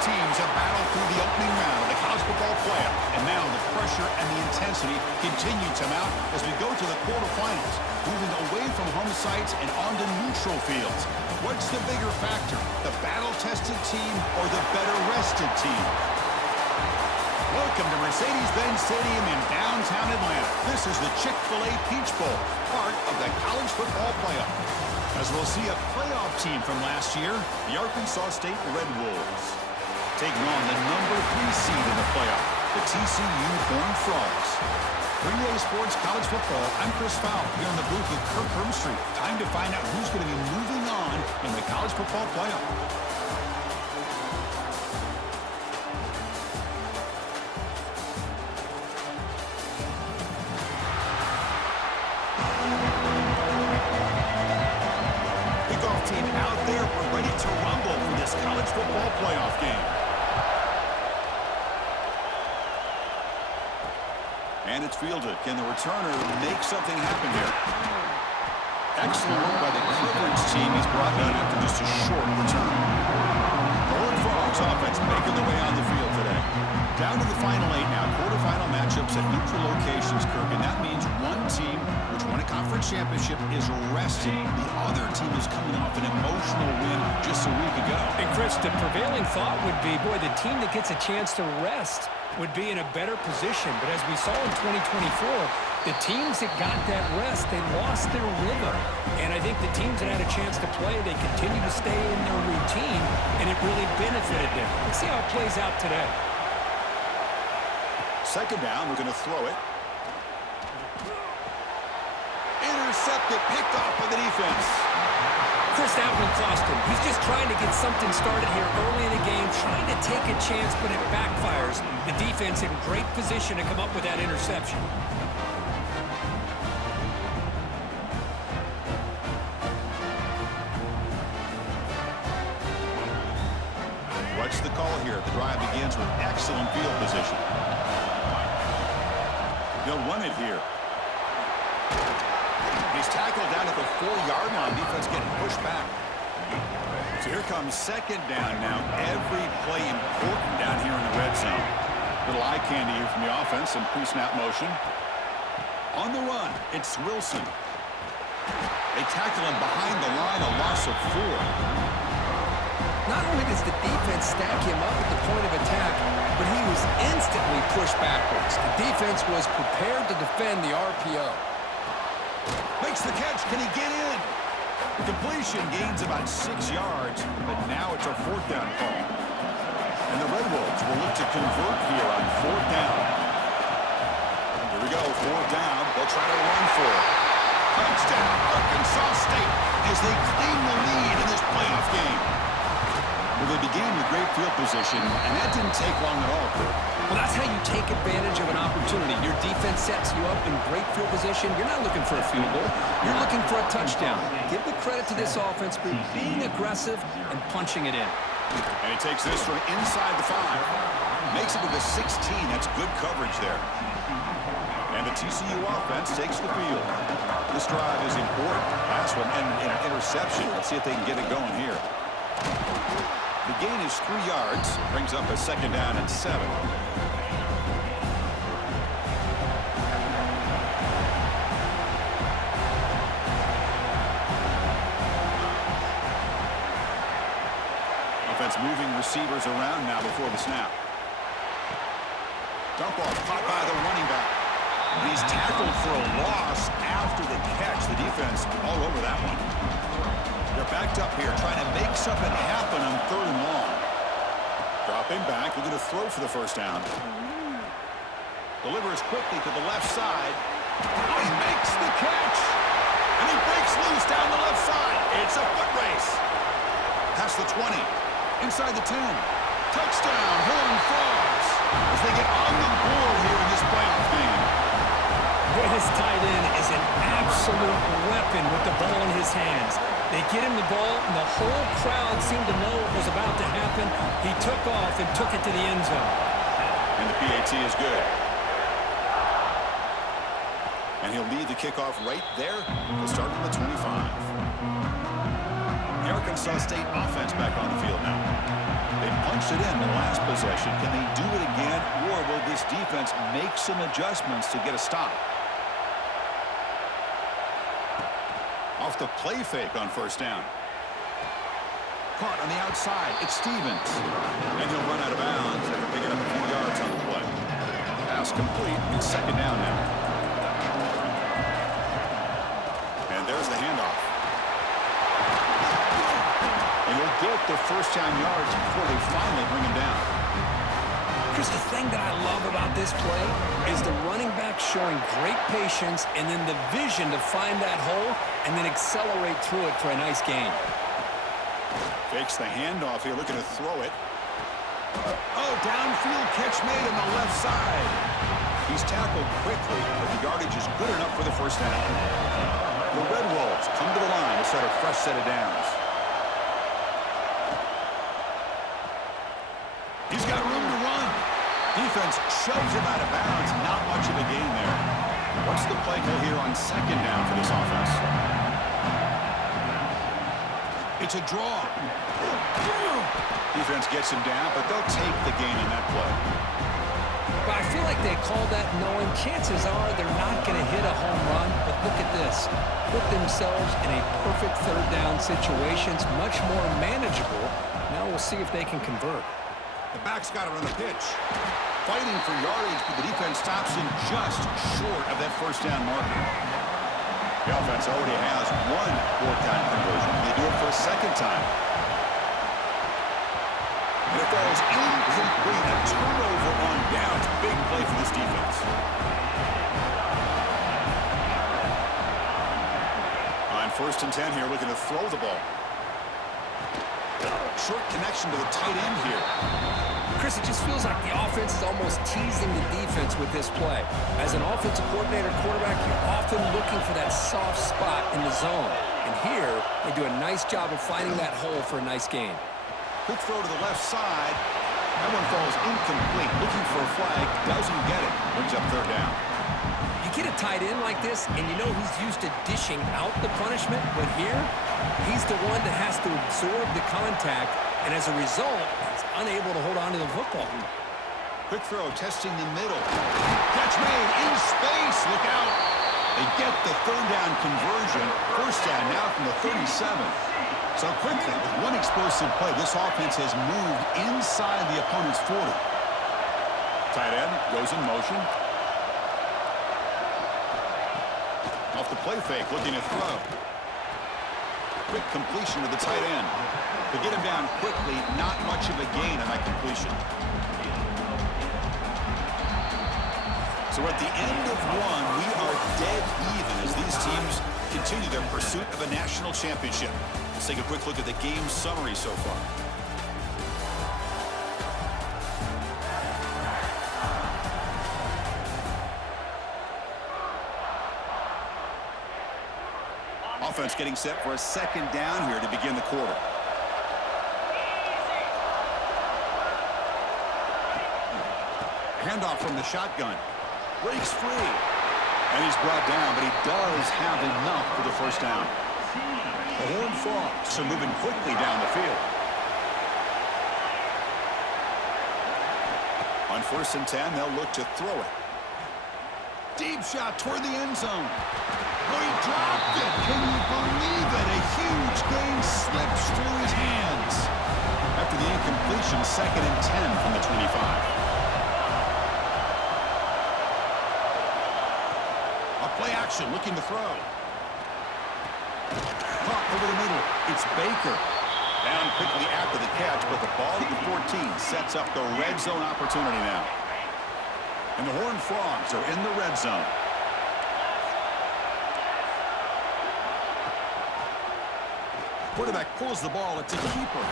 teams have battled through the opening round of the college football playoff, and now the pressure and the intensity continue to mount as we go to the quarterfinals, moving away from home sites and onto neutral fields. What's the bigger factor, the battle-tested team or the better-rested team? Welcome to Mercedes-Benz Stadium in downtown Atlanta. This is the Chick-fil-A Peach Bowl, part of the college football playoff. As we'll see a playoff team from last year, the Arkansas State Red Wolves, taking on the number 3 seed in the playoff, the TCU Horned Frogs. 3A Sports College Football, I'm Chris Fowle, here in the booth with Kirk Hermstreet. Time to find out who's going to be moving on in the college football playoff. Team out there, we're ready to rumble for this college football playoff game. And it's fielded. Can the returner make something happen here? Excellent work by the coverage team. He's brought down after just a short return. The Horned Frogs offense making their way on the field today. Down to the final 8 now. Quarterfinal matchups at neutral locations, Kirk. And that means one team which won a conference championship is resting. The other team is coming off an emotional win just a week ago. And Chris, the prevailing thought would be, boy, the team that gets a chance to rest would be in a better position. But as we saw in 2024, the teams that got that rest, they lost their rhythm. And I think the teams that had a chance to play, they continue to stay in their routine, and it really benefited them. Let's see how it plays out today. Second down, we're going to throw it. Intercepted, picked off by the defense. Chris, that one cost him. He's just trying to get something started here early in the game, trying to take a chance, but it backfires. The defense in great position to come up with that interception. What's the call here? The drive begins with excellent field position. They'll run it here. He's tackled down at the 4-yard line. Defense getting pushed back. So here comes second down now. Every play important down here in the red zone. Little eye candy here from the offense. Some pre-snap motion. On the run, it's Wilson. They tackle him behind the line, a loss of 4. Not only does the defense stack him up at the point of attack, but he was instantly pushed backwards. The defense was prepared to defend the RPO. Makes the catch. Can he get in? The completion gains about 6 yards, but now it's a 4th down call. And the Red Wolves will look to convert here on 4th down. Here we go, 4th down. They'll try to run for it. Touchdown, Arkansas State, as they claim the lead in this playoff game. Well, they began with great field position, and that didn't take long at all, Kirk. Well, that's how you take advantage of an opportunity. Your defense sets you up in great field position. You're not looking for a field goal. You're looking for a touchdown. Give the credit to this offense for being aggressive and punching it in. And he takes this from inside the 5. Makes it to the 16. That's good coverage there. And the TCU offense takes the field. This drive is important. Last one, and an interception. Let's see if they can get it going here. The gain is 3 yards. Brings up a 2nd down and 7. Offense moving receivers around now before the snap. Dump off caught by the running back. He's tackled for a loss after the catch. The defense all over that one. They're backed up here trying to make something happen on 3rd and long. Dropping back. They're going to throw for the 1st down. Delivers quickly to the left side. Oh, he makes the catch. And he breaks loose down the left side. It's a foot race. Past the 20. Inside the 10. Touchdown, Horned Frogs. As they get on the board here in this playoff game. Boy, this tight end is an absolute weapon with the ball in his hands. They get him the ball, and the whole crowd seemed to know what was about to happen. He took off and took it to the end zone. And the PAT is good. And he'll lead the kickoff right there. He'll start from the 25. The Arkansas State offense back on the field now. They punched it in the last possession. Can they do it again, or will this defense make some adjustments to get a stop? Off the play fake on first down. Caught on the outside. It's Stevens. And he'll run out of bounds after picking up a few yards on the play. Pass complete. It's second down now. And there's the handoff. And he'll get the first down yards before they finally bring him down. Chris, the thing that I love about this play is the running back showing great patience and then the vision to find that hole and then accelerate through it for a nice gain. Fakes the handoff here, looking to throw it. Oh, downfield catch made on the left side. He's tackled quickly, but the yardage is good enough for the first down. The Red Wolves come to the line to set a fresh set of downs. He's got room to run. Defense shoves him out of bounds. Not much of a gain there. What's the play call here on second down for this offense? It's a draw. Defense gets him down, but they'll take the gain on that play. But I feel like they call that knowing chances are they're not going to hit a home run. But look at this. Put themselves in a perfect third down situation. It's much more manageable. Now we'll see if they can convert. The back's got to run the pitch. Fighting for yardage, but the defense stops him just short of that first down marker. The offense already has one fourth-down conversion. They do it for a second time. And it falls incomplete. A turnover on downs. Big play for this defense. On first and 10 here, looking to throw the ball. Short connection to the tight end here. Chris, it just feels like the offense is almost teasing the defense with this play. As an offensive coordinator, quarterback, you're often looking for that soft spot in the zone. And here, they do a nice job of finding that hole for a nice gain. Quick throw to the left side. That one falls incomplete. Looking for a flag. Doesn't get it. Brings up third down. You get a tight end like this, and you know he's used to dishing out the punishment. But here, he's the one that has to absorb the contact. And as a result, he's unable to hold on to the football. Quick throw, testing the middle. Catch made in space. Look out. They get the third down conversion. First down now from the 37. So quickly, with one explosive play, this offense has moved inside the opponent's 40. Tight end goes in motion. Off the play fake, looking to throw. Quick completion to the tight end. To get him down quickly, not much of a gain on that completion. So at the end of one, we are dead even as these teams continue their pursuit of a national championship. Let's take a quick look at the game summary so far. Offense getting set for a second down here to begin the quarter. Handoff from the shotgun. Breaks free. And he's brought down, but he does have enough for the first down. The Horned Frogs are moving quickly down the field. On first and 10, they'll look to throw it. Deep shot toward the end zone. Oh, he dropped it. Can you believe it? A huge gain slips through his hands. After the incompletion, second and 10 from the 25. Play action, looking to throw. Caught over the middle. It's Baker. Down quickly after the catch, but the ball at the 14 sets up the red zone opportunity now. And the Horned Frogs are in the red zone. Quarterback pulls the ball. It's a keeper.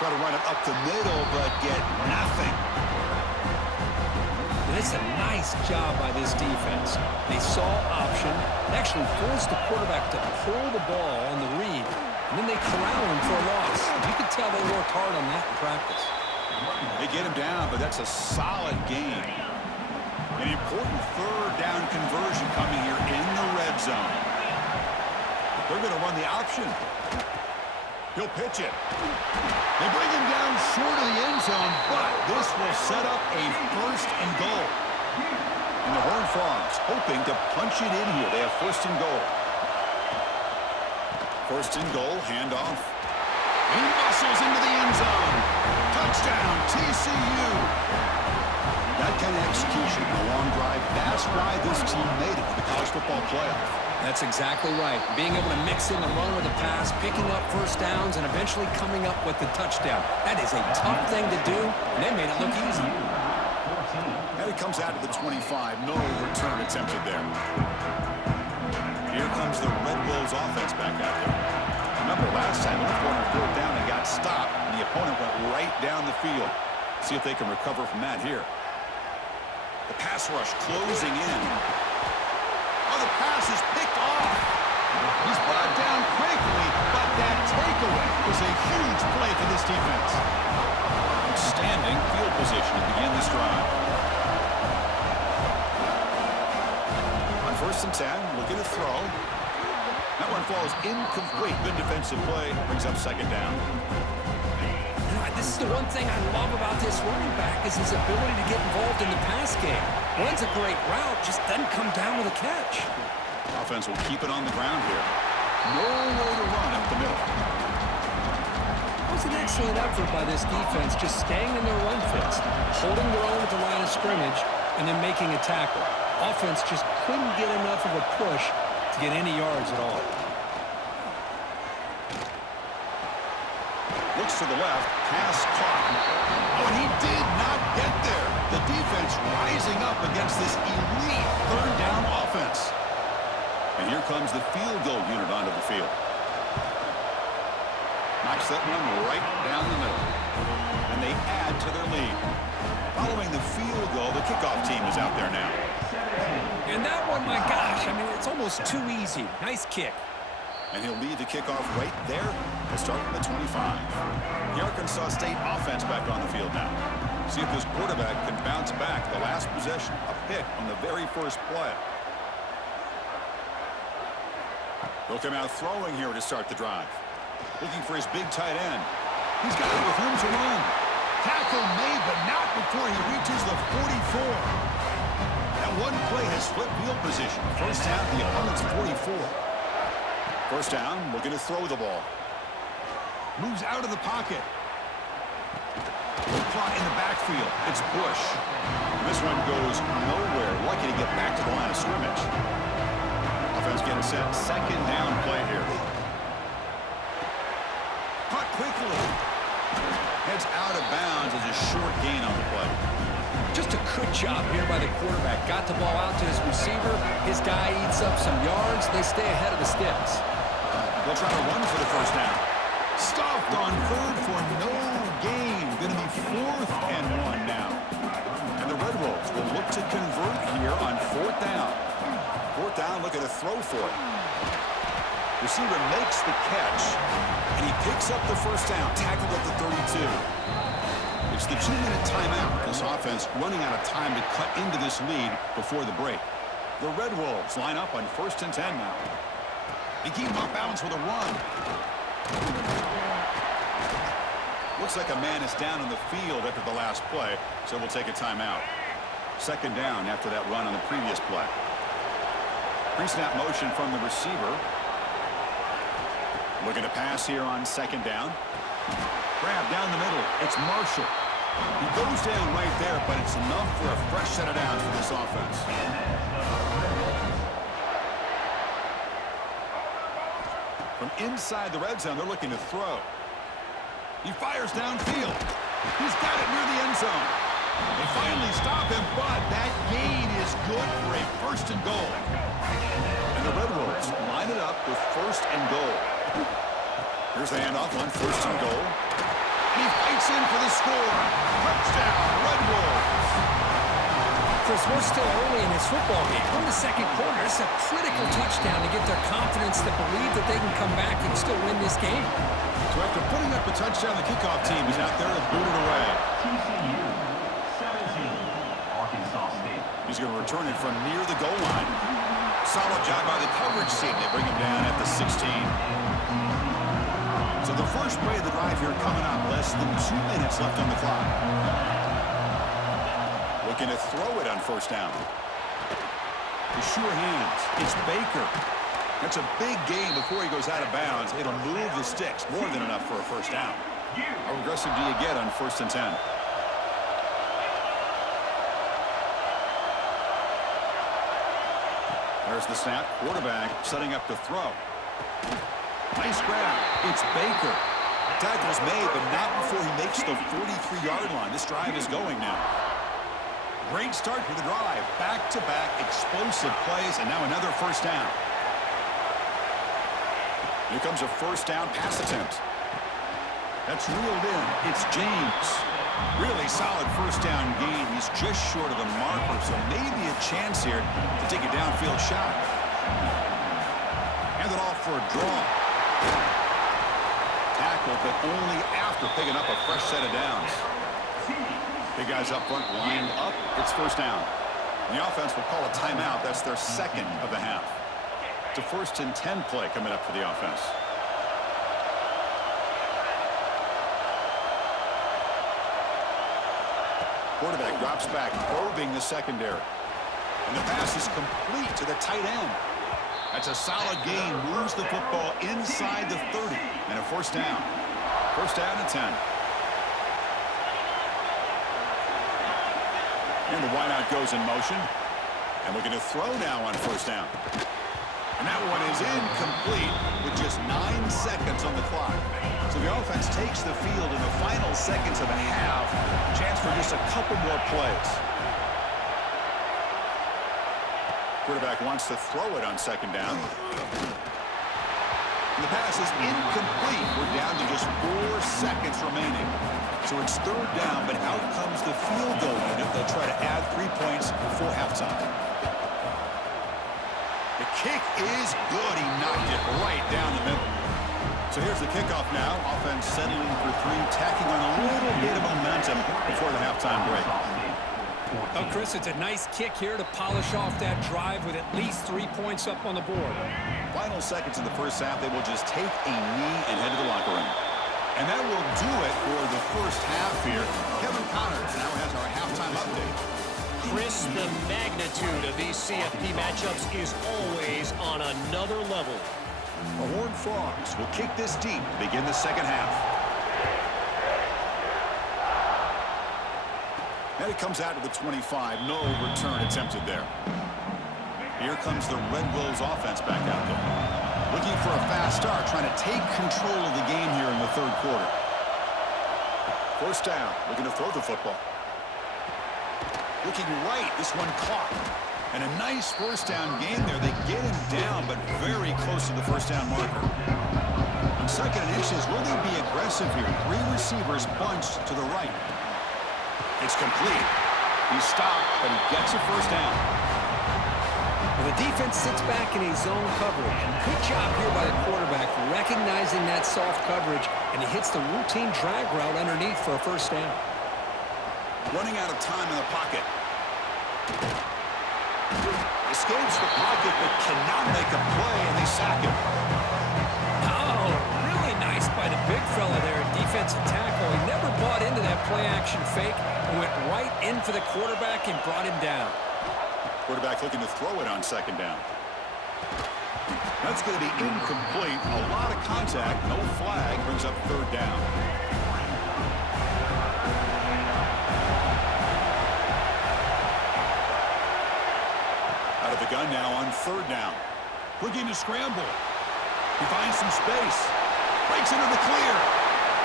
Try to run it up the middle, but get nothing. It's a nice job by this defense. They saw option, actually forced the quarterback to pull the ball on the read, and then they corral him for a loss. You could tell they worked hard on that in practice. They get him down, but that's a solid game. An important third down conversion coming here in the red zone. They're going to run the option. He'll pitch it. They bring him down short of the end zone, but this will set up a first and goal. And the Horned Frogs hoping to punch it in here. They have first and goal. First and goal, handoff. He muscles into the end zone. Touchdown, TCU. That kind of execution in a long drive, that's why this team made it to the college football playoff. That's exactly right. Being able to mix in the run with the pass, picking up first downs, and eventually coming up with the touchdown. That is a tough thing to do, and they made it look easy. And it comes out to the 25. No return attempted there. Here comes the Red Wolves offense back out there. Remember, last time on the fourth down, they got stopped, and the opponent went right down the field. See if they can recover from that here. The pass rush closing in. Oh, the pass is picked off. He's brought down quickly, but that takeaway was a huge play for this defense. Outstanding field position to begin this drive. On 1st and 10, looking to throw. That one falls incomplete. Good defensive play. Brings up 2nd down. This is the one thing I love about this running back is his ability to get involved in the pass game. Runs a great route, just doesn't come down with a catch. Offense will keep it on the ground here. Nowhere to run up the middle. It was an excellent effort by this defense, just staying in their run fits, holding their own at the line of scrimmage, and then making a tackle. Offense just couldn't get enough of a push to get any yards at all. Looks to the left, pass caught. Oh, and he did not get there. The defense rising up against this elite 3rd down offense. And here comes the field goal unit onto the field. Knocks that one right down the middle. And they add to their lead. Following the field goal, the kickoff team is out there now. And that one, my gosh, I mean, it's almost too easy. Nice kick. And he'll lead the kickoff right there to start from the 25. The Arkansas State offense back on the field now. See if this quarterback can bounce back. The last possession, a pick on the very first play. He'll come out throwing here to start the drive. Looking for his big tight end. He's got it with room to run. Tackle made, but not before he reaches the 44. That one play has flipped field position. First half, the opponent's 44. First down, looking to throw the ball. Moves out of the pocket. Caught in the backfield. It's Bush. This one goes nowhere. Lucky to get back to the line of scrimmage. Offense getting set. 2nd down play here. Caught quickly. Heads out of bounds as a short gain on the play. Just a good job here by the quarterback. Got the ball out to his receiver. His guy eats up some yards. They stay ahead of the sticks. They'll try to run for the first down. Stopped on 3rd for no gain. Going to be 4th and 1 now. And the Red Wolves will look to convert here on 4th down. 4th down, looking to throw for it. Receiver makes the catch, and he picks up the first down, tackled at the 32. It's the 2-minute timeout. This offense running out of time to cut into this lead before the break. The Red Wolves line up on 1st and 10 now. They keep him off balance with a run. Looks like a man is down on the field after the last play, so we'll take a timeout. 2nd down after that run on the previous play. Pre-snap motion from the receiver. Looking to pass here on 2nd down. Grab down the middle. It's Marshall. He goes down right there, but it's enough for a fresh set of downs for this offense. From inside the red zone, they're looking to throw. He fires downfield. He's got it near the end zone. They finally stop him, but that gain is good for a 1st and goal. And the Red Wolves line it up with 1st and goal. Here's the handoff on 1st and goal. And he fights in for the score. Touchdown, Red Wolves. Chris, we're still early in this football game. We're in the 2nd quarter. It's a critical touchdown to get their confidence to believe that they can come back and still win this game. So after putting up a touchdown, the kickoff team is out there to boot it away. TCU 17, Arkansas State. He's going to return it from near the goal line. Solid job by the coverage team. They bring him down at the 16. So So the first play of the drive here coming up. Less than 2 minutes left on the clock. Looking to throw it on first down. The sure hands. It's Baker. That's a big gain before he goes out of bounds. It'll move the sticks. More than enough for a first down. How aggressive do you get on 1st and 10? There's the snap. Quarterback setting up to throw. Nice grab. It's Baker. Tackle's made, but not before he makes the 43-yard line. This drive is going now. Great start for the drive. Back-to-back explosive plays, and now another first down. Here comes a first down pass attempt. That's reeled in. It's James. Really solid first down gain. He's just short of the marker, so maybe a chance here to take a downfield shot. Hand it off for a draw. Tackle, but only after picking up a fresh set of downs. Big guys up front lined up. It's first down. The offense will call a timeout. That's their second of the half. It's a 1st and 10 play coming up for the offense. Quarterback drops back, probing the secondary. And the pass is complete to the tight end. That's a solid gain. Moves the football inside the 30. And a first down. First down and 10. And the wideout goes in motion. And we're going to throw now on first down. And that one is incomplete with just 9 seconds on the clock. So the offense takes the field in the final seconds of a half. Chance for just a couple more plays. Quarterback wants to throw it on second down. And the pass is incomplete. We're down to just 4 seconds remaining. So it's third down, but out comes the field goal unit. They'll try to add 3 points before halftime. The kick is good. He knocked it right down the middle. So here's the kickoff now. Offense settling for 3, tacking on a little bit of momentum before the halftime break. Oh, Chris, it's a nice kick here to polish off that drive with at least 3 points up on the board. Final seconds in the first half, they will just take a knee and head to the locker room. And that will do it for the first half here. Kevin Connors now has our halftime update. Chris, the magnitude of these CFP matchups is always on another level. The Horned Frogs will kick this deep to begin the second half. And it comes out to the 25. No return attempted there. Here comes the Red Wolves offense back out there. Looking for a fast start, trying to take control of the game here in the third quarter. First down, looking to throw the football. Looking right, this one caught. And a nice first down game there. They get him down, but very close to the first down marker. On second and inches, will they be aggressive here? 3 receivers bunched to the right. It's complete. He stopped, but he gets a first down. Well, the defense sits back in a zone coverage. Good job here by the quarterback, recognizing that soft coverage, and he hits the routine drag route underneath for a first down. Running out of time in the pocket. Escapes the pocket, but cannot make a play, and they sack him. Oh, really nice by the big fella there, defensive tackle. He never bought into that play-action fake and went right in for the quarterback and brought him down. Quarterback looking to throw it on second down. That's going to be incomplete. A lot of contact, no flag, brings up third down. Out of the gun now on third down. Looking to scramble. He finds some space. Breaks into the clear.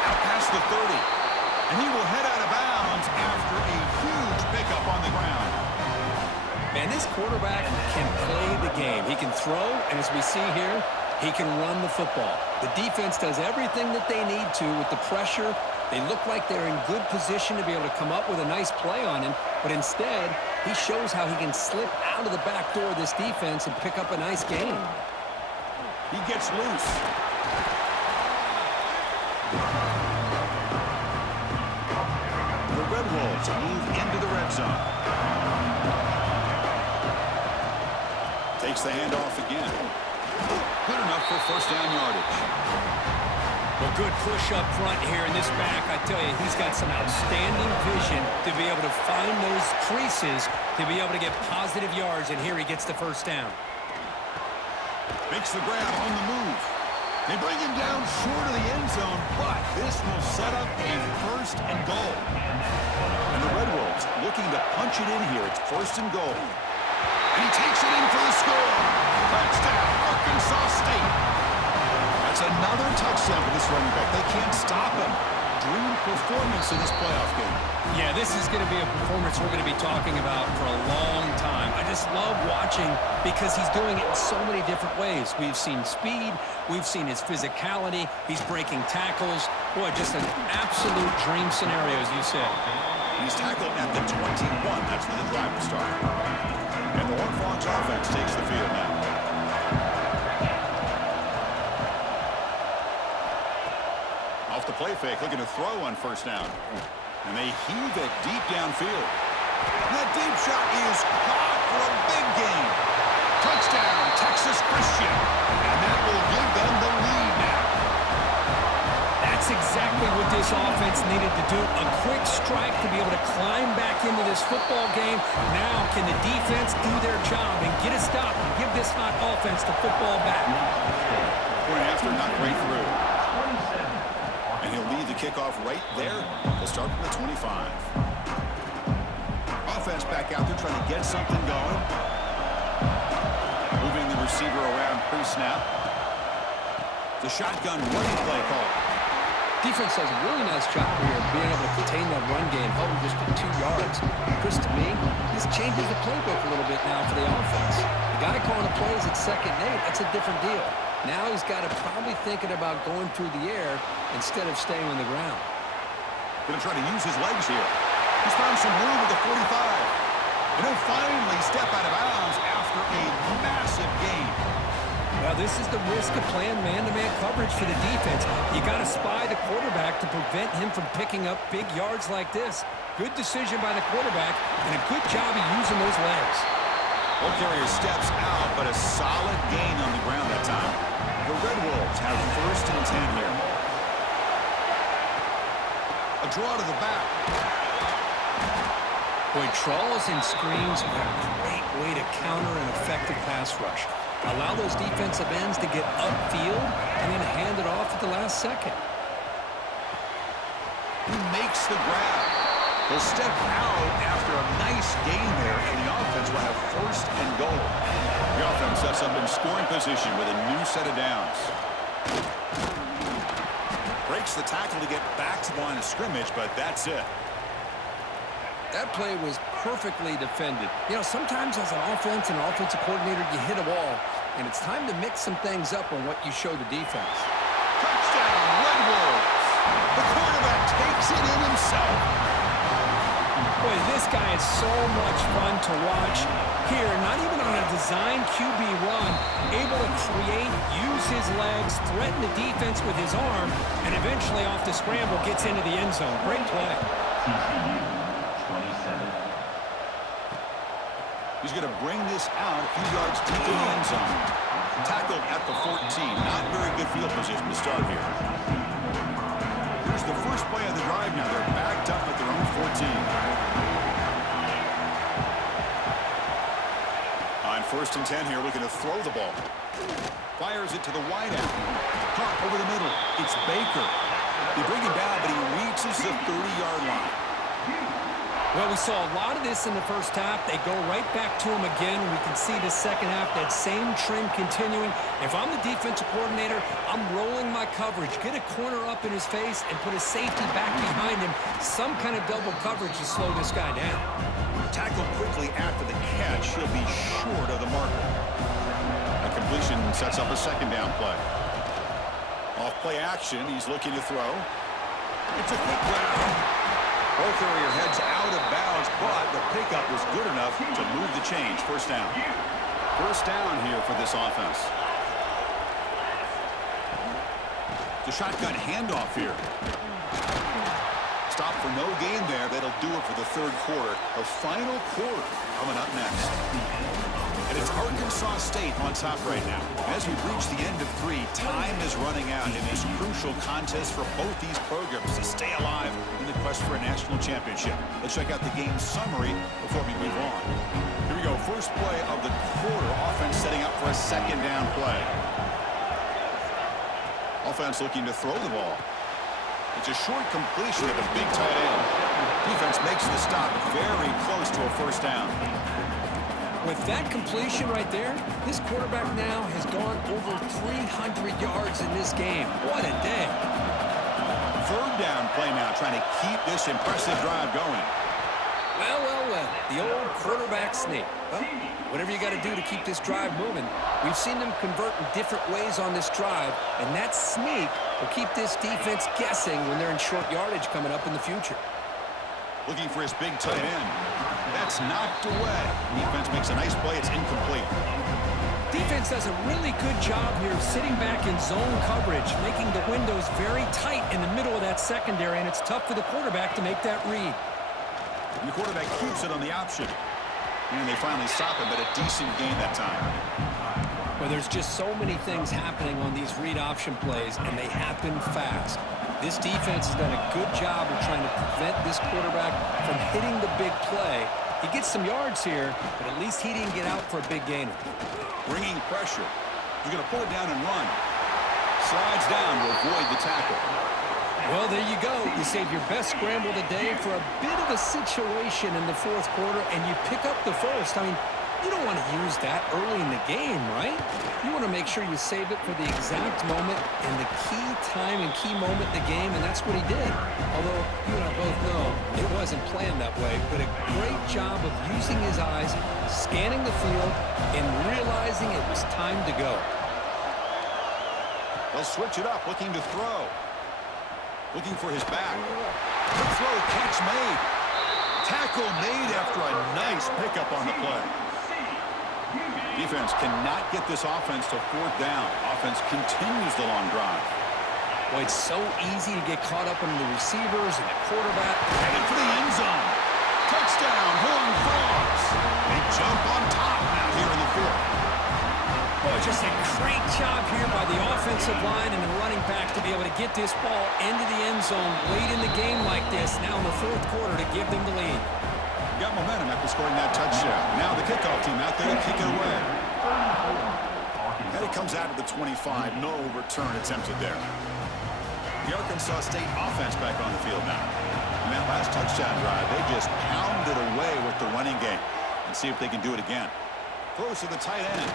Out past the 30. And he will head out of bounds after a huge pickup on the ground. Man, this quarterback can play the game. He can throw, and as we see here, he can run the football. The defense does everything that they need to with the pressure. They look like they're in good position to be able to come up with a nice play on him, but instead, he shows how he can slip out of the back door of this defense and pick up a nice gain. He gets loose. The Red Wolves move into the red zone. Takes the handoff again. Good enough for first down yardage. Well, good push up front here in this back. I tell you, he's got some outstanding vision to be able to find those creases, to be able to get positive yards, and here he gets the first down. Makes the grab on the move. They bring him down short of the end zone, but this will set up a first and goal. And the Red Wolves looking to punch it in here. It's first and goal. And he takes it in for the score. Touchdown, Arkansas State. That's another touchdown for this running back. They can't stop him. Dream performance in this playoff game. Yeah, this is going to be a performance we're going to be talking about for a long time. I just love watching because he's doing it in so many different ways. We've seen speed. We've seen his physicality. He's breaking tackles. Boy, just an absolute dream scenario, as you said. He's tackled at the 21. That's where the drive will start. And the Horned Frogs offense takes the field now. Off the play fake, looking to throw on first down. And they heave it deep downfield. That deep shot is caught for a big gain. Touchdown, Texas Christian. And that will give them the lead now. That's exactly what this offense needed to do. A quick strike to be able to climb back into this football game. Now can the defense do their job and get a stop and give this hot offense the football back? Point after, not right through. And he'll lead the kickoff right there. They'll start from the 25. Offense back out there trying to get something going. Moving the receiver around pre-snap. The shotgun running play call. Defense does a really nice job here of being able to contain that run game, held just to 2 yards. Chris, to me, this changes the playbook a little bit now for the offense. The guy calling the plays at 2nd and 8, that's a different deal. Now he's got to probably thinking about going through the air instead of staying on the ground. Going to try to use his legs here. He's found some room at the 45. And he'll finally step out of bounds after a massive gain. Well, this is the risk of playing man-to-man coverage for the defense. You got to spy the quarterback to prevent him from picking up big yards like this. Good decision by the quarterback, and a good job of using those legs. Ball carrier steps out, but a solid gain on the ground that time. The Red Wolves have first and 10 here. A draw to the back. Boy, trawls and screens are a great way to counter an effective pass rush. Allow those defensive ends to get upfield and then hand it off at the last second. He makes the grab. He'll step out after a nice gain there, and the offense will have first and goal. The offense sets up in scoring position with a new set of downs. Breaks the tackle to get back to the line of scrimmage, but that's it. That play was perfectly defended. You know, sometimes as an offense and offensive coordinator, you hit a wall, and it's time to mix some things up on what you show the defense. Touchdown, Red Wolves. The quarterback takes it in himself. Boy, this guy is so much fun to watch. Here, not even on a design QB run, able to create, use his legs, threaten the defense with his arm, and eventually off the scramble gets into the end zone. Great play. He's going to bring this out a few yards deep in the end zone. Tackled at the 14. Not very good field position to start here. Here's the first play of the drive now. They're backed up at their own 14. On first and 10 here, looking to throw the ball. Fires it to the wide out. Caught over the middle. It's Baker. They bring him down, but he reaches the 30-yard line. Well, we saw a lot of this in the first half. They go right back to him again. We can see the second half, that same trend continuing. If I'm the defensive coordinator, I'm rolling my coverage. Get a corner up in his face and put a safety back behind him. Some kind of double coverage to slow this guy down. Tackled quickly after the catch. He'll be short of the marker. A completion sets up a second down play. Off play action, he's looking to throw. It's a quick grab. Ball carrier heads out of bounds, but the pickup was good enough to move the change. First down. First down here for this offense. The shotgun handoff here. Stop for no gain there. That'll do it for the third quarter. The final quarter coming up next. And it's Arkansas State on top right now. As we reach the end of 3, time is running out in this crucial contest for both these programs to stay alive in the quest for a national championship. Let's check out the game summary before we move on. Here we go. First play of the quarter. Offense setting up for a second down play. Offense looking to throw the ball. It's a short completion of a big tight end. Defense makes the stop very close to a first down. With that completion right there, this quarterback now has gone over 300 yards in this game. What a day. Third down play now, trying to keep this impressive drive going. Well, well, well, the old quarterback sneak. Well, whatever you got to do to keep this drive moving. We've seen them convert in different ways on this drive, and that sneak will keep this defense guessing when they're in short yardage coming up in the future. Looking for his big tight end. That's knocked away. Defense makes a nice play. It's incomplete. Defense does a really good job here of sitting back in zone coverage, making the windows very tight in the middle of that secondary, and it's tough for the quarterback to make that read. And the quarterback keeps it on the option. And they finally stop him, but a decent gain that time. Well, there's just so many things happening on these read option plays, and they happen fast. This defense has done a good job of trying to prevent this quarterback from hitting the big play. He gets some yards here, but at least he didn't get out for a big gainer. Bringing pressure. He's going to pull it down and run. Slides down to avoid the tackle. Well, there you go. You save your best scramble of the day for a bit of a situation in the fourth quarter, and you pick up the first. I mean, you don't want to use that early in the game, right? You want to make sure you save it for the exact moment and the key time and key moment in the game, and that's what he did. Although you and I both know it wasn't planned that way, but a great job of using his eyes, scanning the field, and realizing it was time to go. They'll switch it up, looking to throw. Looking for his back. Good throw, catch made. Tackle made after a nice pickup on the play. Defense cannot get this offense to fourth down. Offense continues the long drive. Well, it's so easy to get caught up in the receivers and the quarterback. Headed for the end zone. Touchdown, Horned Frogs. They jump on top now here in the fourth. Boy, just a great job here by the offensive line and the running back to be able to get this ball into the end zone late in the game like this, now in the fourth quarter, to give them the lead. Got momentum after scoring that touchdown. Now the kickoff team out there to kick it away. And it comes out of the 25. No return attempted there. The Arkansas State offense back on the field now. In that last touchdown drive, they just pounded away with the running game. And see if they can do it again. Throws to the tight end.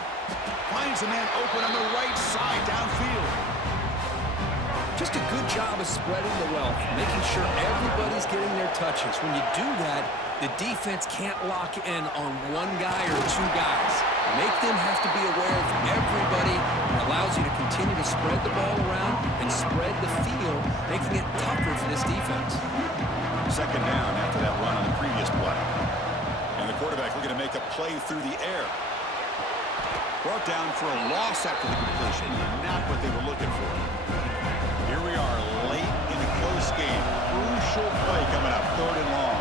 Finds a man open on the right side downfield. Just a good job of spreading the wealth, making sure everybody's getting their touches. When you do that, the defense can't lock in on one guy or two guys. Make them have to be aware of everybody. It allows you to continue to spread the ball around and spread the field, making it tougher for this defense. Second down after that run on the previous play. And the quarterback looking to make a play through the air. Brought down for a loss after the completion. Not what they were looking for. Here we are late in a close game. Crucial play coming up, third and long.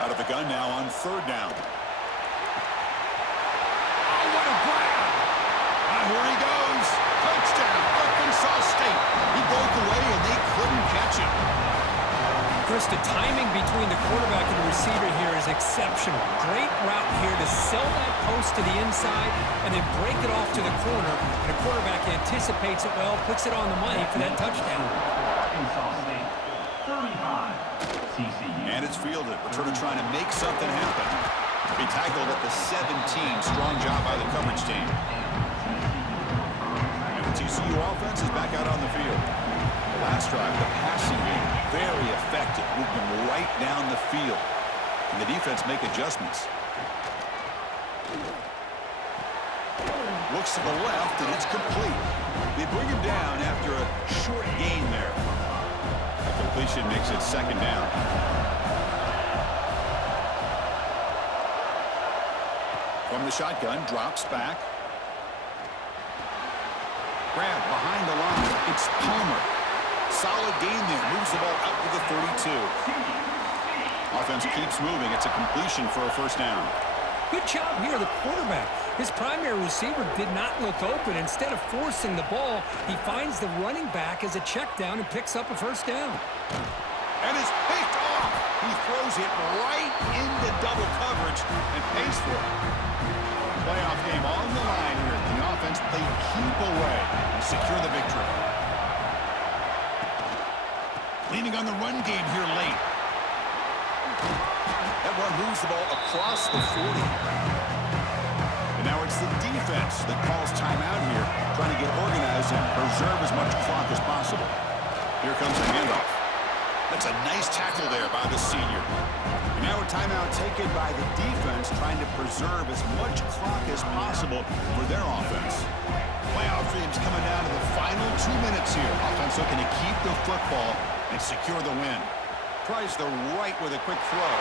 Out of the gun now on third down. Oh, what a grab! Here he goes. Touchdown, Arkansas State. He broke away and they couldn't catch him. Chris, the timing between the quarterback and the receiver here is exceptional. Great route here to sell that post to the inside and then break it off to the corner. And the quarterback anticipates it well, puts it on the money for that touchdown. Arkansas State, 35. TCU. And it's fielded. Returner trying to make something happen. Be tackled at the 17. Strong job by the coverage team. And the TCU offense is back out on the field. The last drive, the passing game, very effective. Moved them right down the field. And the defense make adjustments. Looks to the left, and it's complete. They bring him down after a short gain there. The completion makes it second down. From the shotgun, drops back. Grab behind the line. It's Palmer. Solid gain there. Moves the ball out to the 32. Offense keeps moving. It's a completion for a first down. Good job here, the quarterback. His primary receiver did not look open. Instead of forcing the ball, he finds the running back as a check down and picks up a first down. And it's picked off. He throws it right into double coverage and pays for it. Playoff game on the line here. The offense played keep away and secure the victory. Leaning on the run game here late. That run moves the ball across the 40. And now it's the defense that calls timeout here, trying to get organized and preserve as much clock as possible. Here comes the handoff. That's a nice tackle there by the senior. And now a timeout taken by the defense, trying to preserve as much clock as possible for their offense. Playoff dreams coming down to the final 2 minutes here. Offense looking to keep the football and secure the win. Tries the right with a quick throw.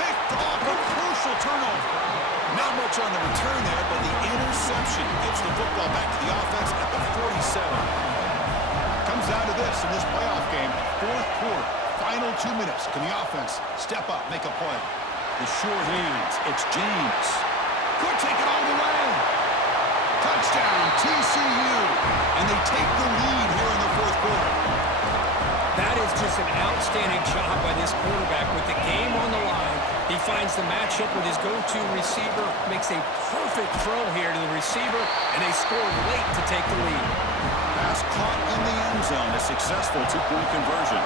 Picked off, a crucial turnover. Not much on the return there, but the interception gives the football back to the offense at the 47. Comes down to this in this playoff game. Fourth quarter, final 2 minutes. Can the offense step up, make a play? The sure hands, it's James. Could take it all the way. Touchdown, TCU. And they take the lead here in the fourth quarter. That is just an outstanding job by this quarterback with the game on the line. He finds the matchup with his go-to receiver, makes a perfect throw here to the receiver, and they score late to take the lead. Pass caught in the end zone, a successful two-point conversion.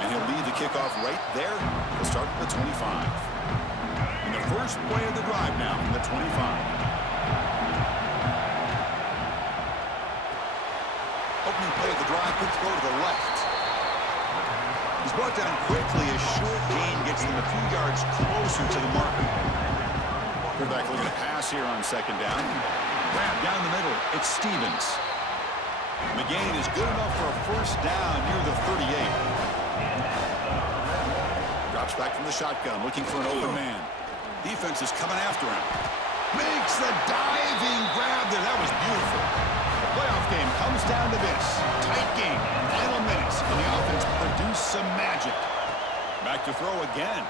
And he'll lead the kickoff right there to start at the 25. And the first play of the drive now from the 25. Opening play of the drive, quick throw to the left. He's brought down quickly. A short gain gets them a few yards closer to the marker. Quarterback looking to pass here on second down. Grab down the middle. It's Stevens. McGain is good enough for a first down near the 38. Drops back from the shotgun, looking for an open man. Defense is coming after him. Makes the diving grab there. That was beautiful. The playoff game comes down to this. Tight game, final minutes, and the offense produce some magic. Back to throw again.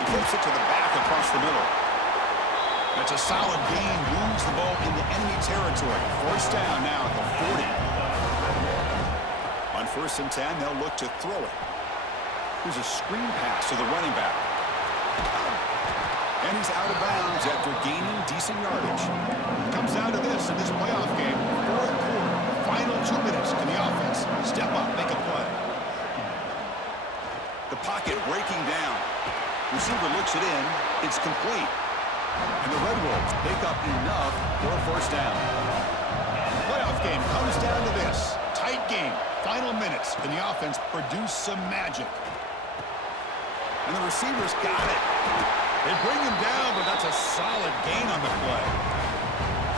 He flips it to the back across the middle. That's a solid gain. Moves the ball into enemy territory. First down now at the 40. On first and 10, they'll look to throw it. Here's a screen pass to the running back. And he's out of bounds after gaining decent yardage. Comes down to this in this playoff game. Fourth quarter, final 2 minutes. Can the offense step up, make a play? The pocket breaking down. Receiver looks it in. It's complete. And the Red Wolves pick up enough for a first down. The playoff game comes down to this. Tight game, final minutes. Can the offense produce some magic? And the receivers got it. They bring him down, but that's a solid gain on the play.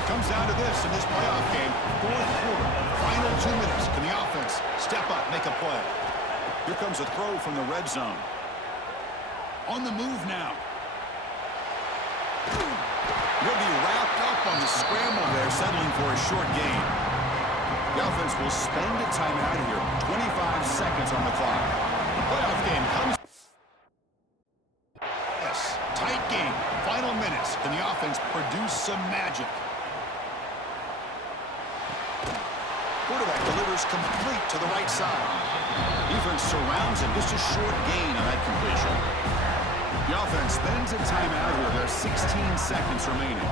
Comes down to this in this playoff game. Fourth quarter, final 2 minutes. Can the offense step up, make a play? Here comes a throw from the red zone. On the move now. He'll be wrapped up on the scramble there, settling for a short gain. The offense will spend a timeout here. 25 seconds on the clock. The playoff game comes. Tight game, final minutes. Can the offense produce some magic? Quarterback delivers complete to the right side. Defense surrounds him. Just a short gain on that completion. The offense spends a timeout here. There are 16 seconds remaining.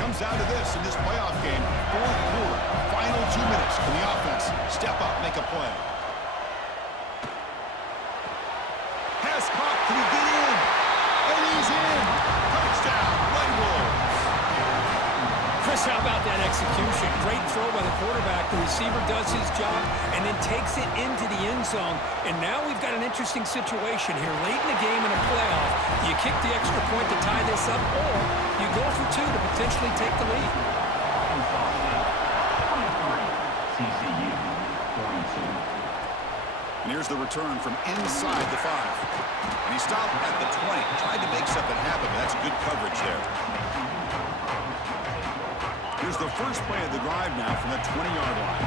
Comes down to this in this playoff game. Fourth quarter, final 2 minutes. Can the offense step up, make a play? Pass caught. Can he get in? And he's in. Touchdown, Red Wolves. Chris, how about that execution? Great throw by the quarterback. The receiver does his job and then takes it into the end zone. And now we've got an interesting situation here. Late in the game in a playoff, do you kick the extra point to tie this up, or you go for two to potentially take the lead? TCU 42. And here's the return from inside the 5. And he stopped at the 20. Tried to make something happen, but that's good coverage there. Here's the first play of the drive now from the 20-yard line.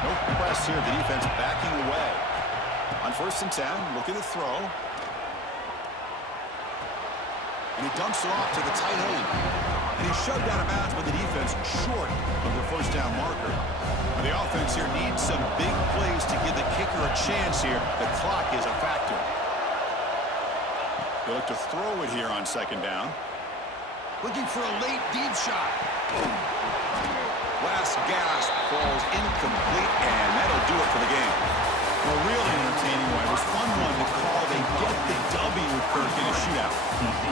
No press here. The defense backing away. On 1st and 10, looking to throw. And he dumps it off to the tight end. And he's shoved out of bounds by the defense short of the first down marker. Well, the offense here needs some big plays to give the kicker a chance here. The clock is a factor. They look to throw it here on 2nd down. Looking for a late deep shot. Last gasp falls incomplete, and that'll do it for the game. Well, really entertaining one. It was fun one to call. They get the W, Kirk, in a shootout.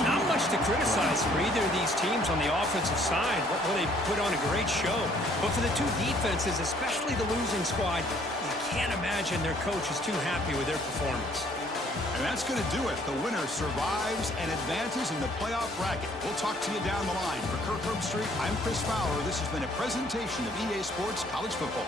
Not much to criticize for either of these teams on the offensive side. Well, they put on a great show. But for the two defenses, especially the losing squad, you can't imagine their coach is too happy with their performance. And that's going to do it. The winner survives and advances in the playoff bracket. We'll talk to you down the line. For Kirk Herbstreit, I'm Chris Fowler. This has been a presentation of EA Sports College Football.